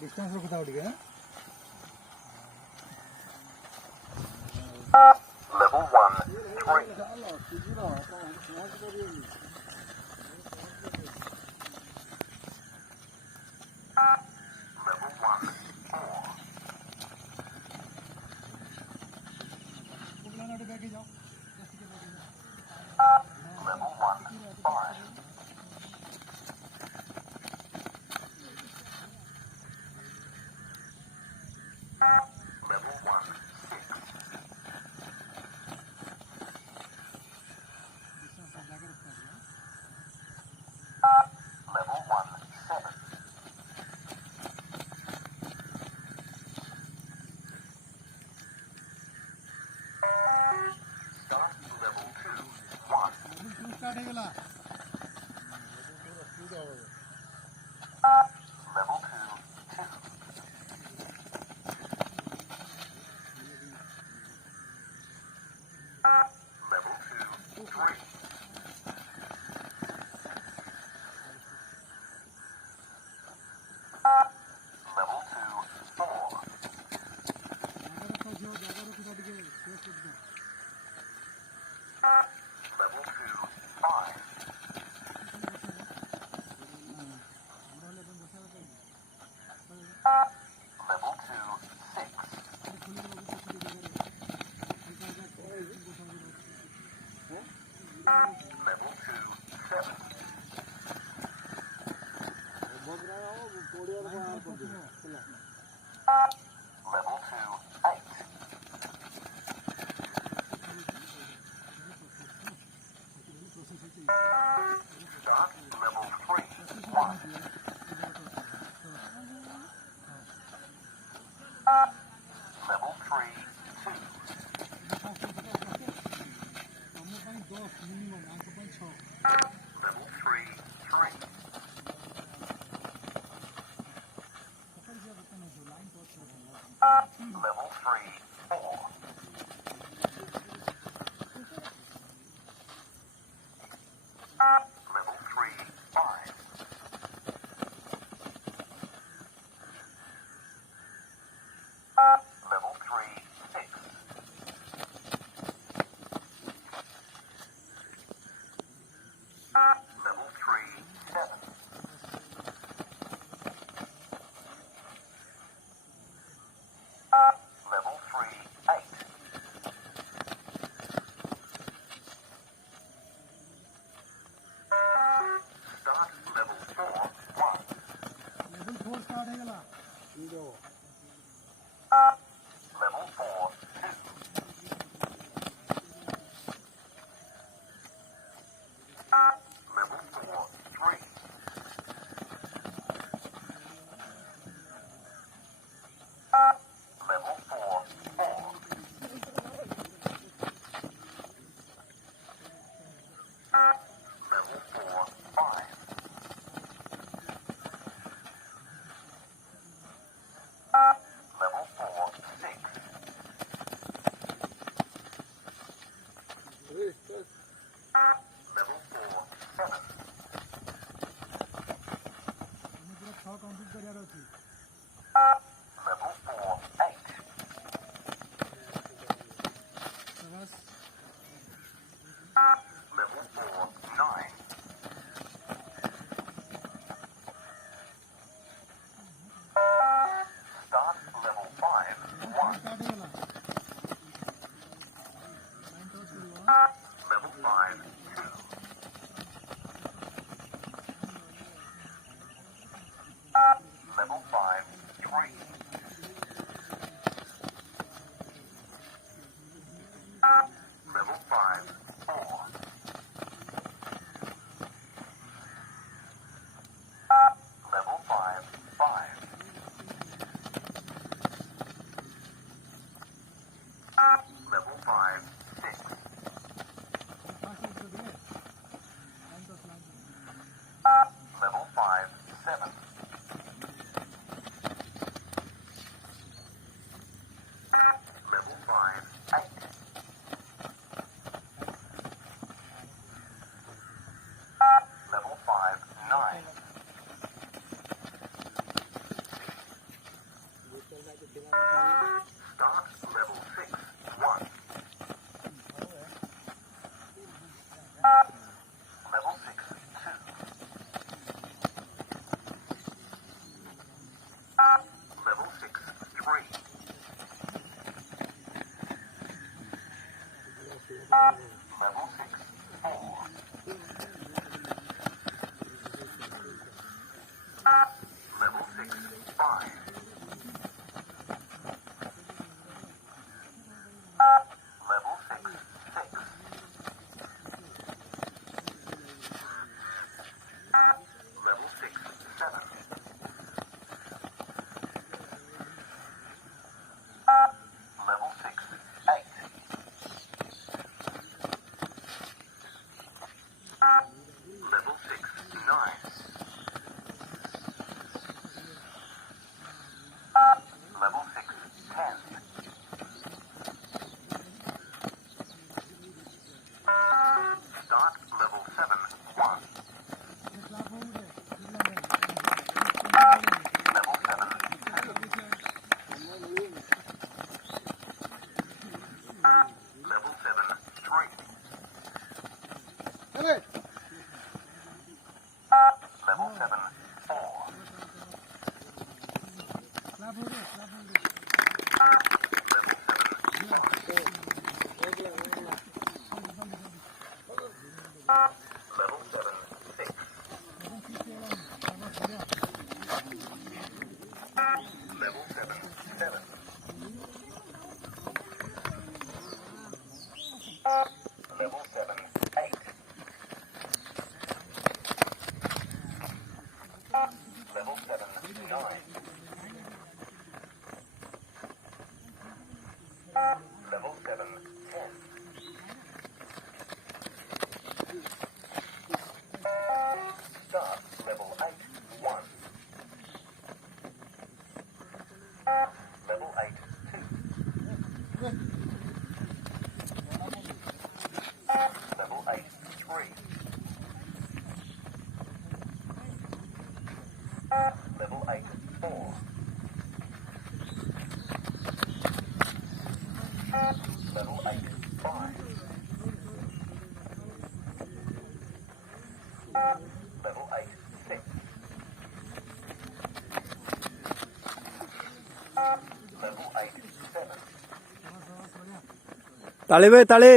Distance रखता हूँ ठीक है. Level 1, 3. Level 1, 4. Level 1, 5. Level 1, 6. Level 1, 7. Start level 2, 1. Level 2, 2. Level 2, 3. Level 2, 4. Level 2, 5. Level 2, 6. Level 2, 7. Level 2, 8. Start level 3, 1. Level 3, 2. Level 3, 3. Level 3, 4. Level 3, 5. Level 3, 6. Level 3, 7. Level 3, 8. Start level 4, 1. Level 4, 2. Level 4, 3. Level 4, 4. Level 4, 5. Level 4, 6. Level 4, 7. Level 4, 8. Level 4, 9. Start level 5, 1. Level 5, 2. Level 5, 3. Level 5, 4. Level 5, 5. Level 6, 4. Level 6, 5. Level 6, 6. Level 6, 7. Level 6, 8. Level 6, 9. Level 6, 10. Start level 7, 1. Level 7, 2. Level 7, 3. Level 7, 4. Level 7, 1. Level 7, 6. Level 7, 7. Level 7, 8. Level 7, 9. Level 7, 10. Start level 8, 1. Level 8, 2. Level 8, 3. Level 8, 4. Level 8, 5. Level 8, 6. Level 8, 7. ताली भाई ताली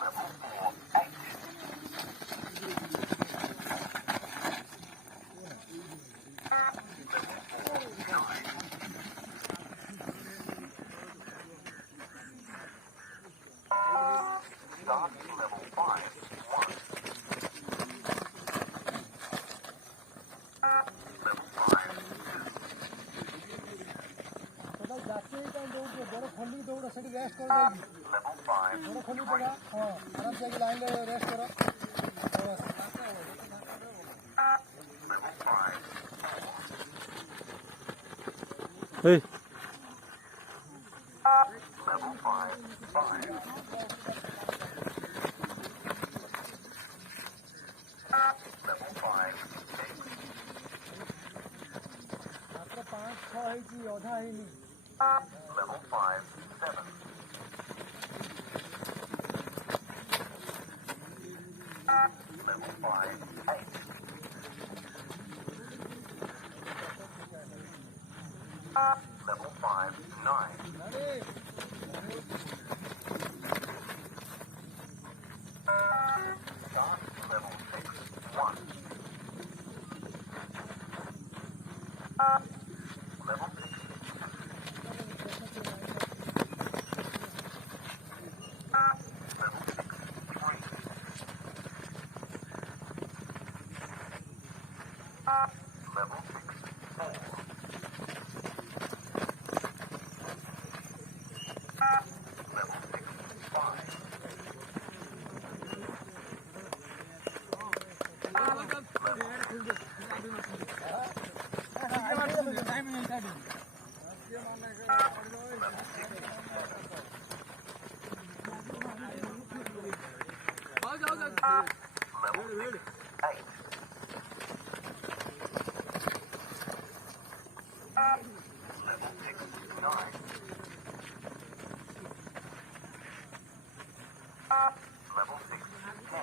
Level 4, 8. Level 4, 9. Start level 5, 1. Level 5, 2. Level 5, 3. Level 5, 4. hey Level 5, 5. Level 5, 6. Level 5, 7. Level 5, 8. Level 5, 9. Start level 6, 1. Level 6, 3. Level 6, 4. Level 6, 5. Level 6, 8. Level 6, 9. Level 6, 10.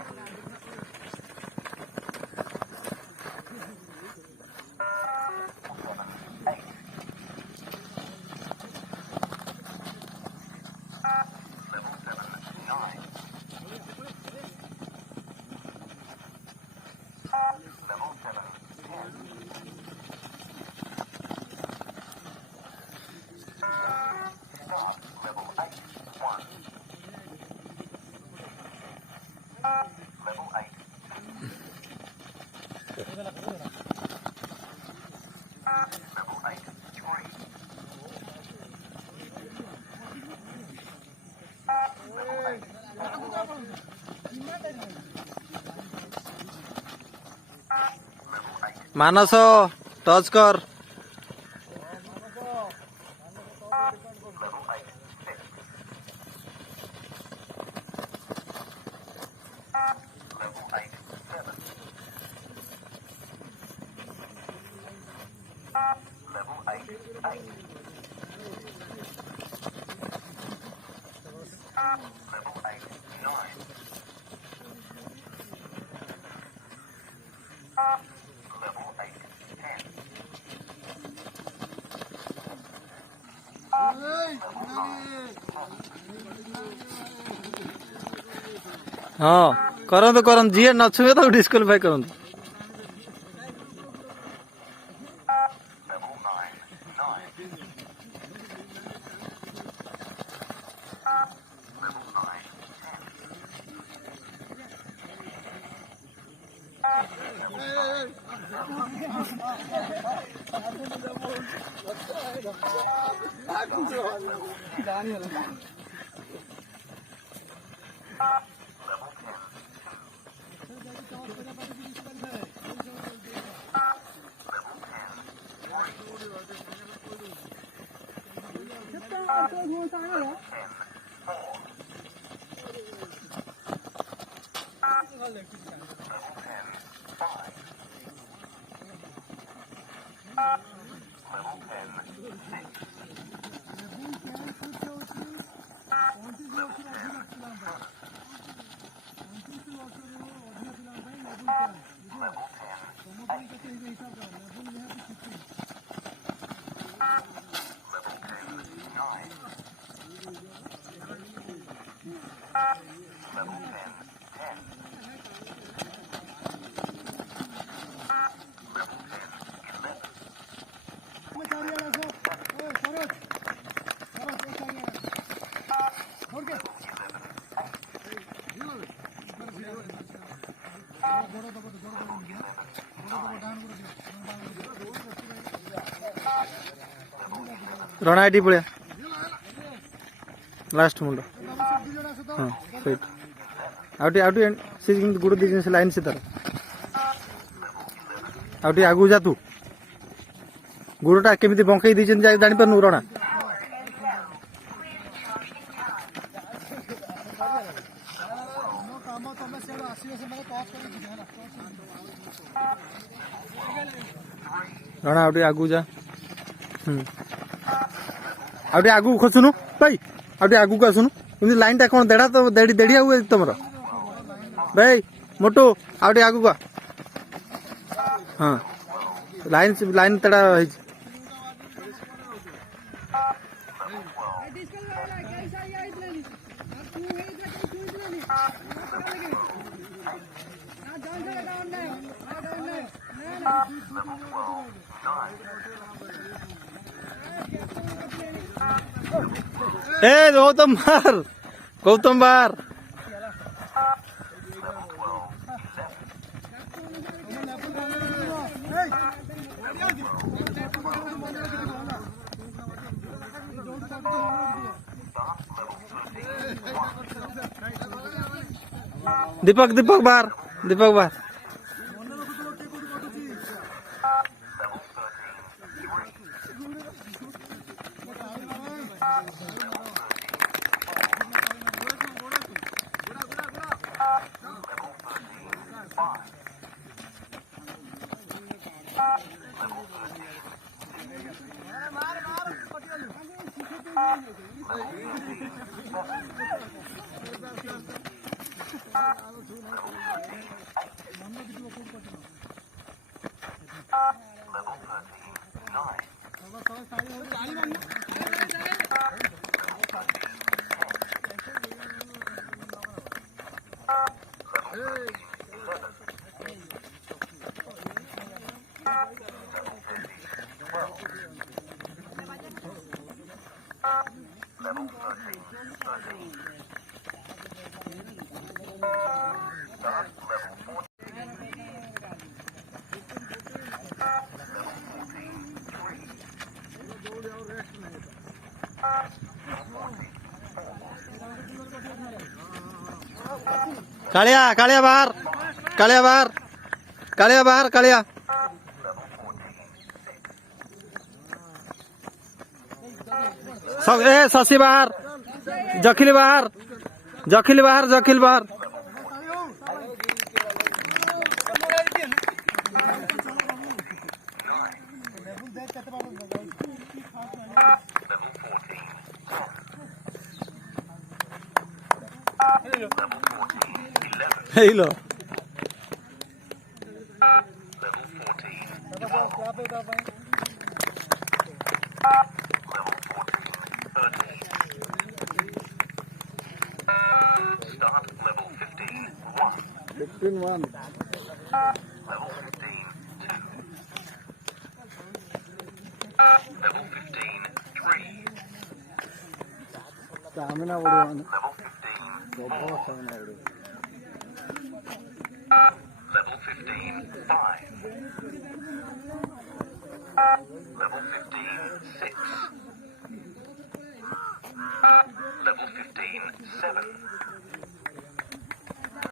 Level 7, 9. Level 7, 10. Start level 8, 1. Level 8, 2. Level 8, 3. Level 8, 4. Level 8, Manas touch କର। level 8, 6. Level 8, 7. Level 8, 8. Level 8, 9. Level 8, 10. ହଁ କରନ୍ତୁ କରନ୍ତୁ, ଯିଏ ନଛୁଇଁବେ ତାକୁ disqualify କରନ୍ତୁ। Level 9, 9. Level 9, 10. Level 10, 2. Level 10, 3. Level 10, 4. Level 10, 5. Level 10, 6. Level 10, 7. Level 10, 8. Level 10, 9. Level 10, 10. Level 10, 11. Level 11, 8. Rana ଏଠି ପଳେଆ last ମୁଣ୍ଡ। ହଁ ସେଇଠି ଆଉ ଟିକେ ସେ କେମିତି ଗୋଡ଼ ଦେଇଛନ୍ତି ସେ ଲାଇନ୍ ସେ ତାର। ଆଉ ଟିକେ ଆଗକୁ ଯା, ତୁ ଗୋଡ଼ଟା କେମିତି ବଙ୍କେଇ ଦେଇଛନ୍ତି ଜାଣିପାରୁନୁ ରଣା। ରଣା ଆଉ ଟିକେ ଆଗକୁ ଯା। ଆଉ ଟିକେ ଆଗକୁ ଖସୁନୁ ଭାଇ, ଆଉ ଟିକେ ଆଗକୁ ଆସୁନୁ। ଏମିତି ଲାଇନ୍ ଟା କ'ଣ ଦେଢ଼ା ତ ଦେଢ଼ିଆ ହୁଏ ତମର ଭାଇ ମୋଟୁ, ଆଉ ଟିକେ ଆଗକୁ ଆ। ହଁ ଲାଇନ୍ ତେଢ଼ା ହେଇଛି। Level 12, 9. ए गौतम बार, गौतम बार। Level 12, 11. दीपक दीपक बार, दीपक बार। Level 13, 3. Level 13, 5. Level 13, 6. Level 13, 7. Level 13, 9. Level 13, 13. Start level 14. Level 14, 3. Kaliya Kaliya बाहर कालिया बाहर कालिया बाहर कालिया शशि बाहर जखिल बाहर जखिल बाहर जखिल बाहर Level 14, 11. Hello Level 14, 12. Level 14, 13. Start level 15, 1. 15-1 Level 15, 2. Level 15, 3. Stamina बढ़िया Level 15, 4. Level 15, 5. Level 15, 6. Level 15, 7.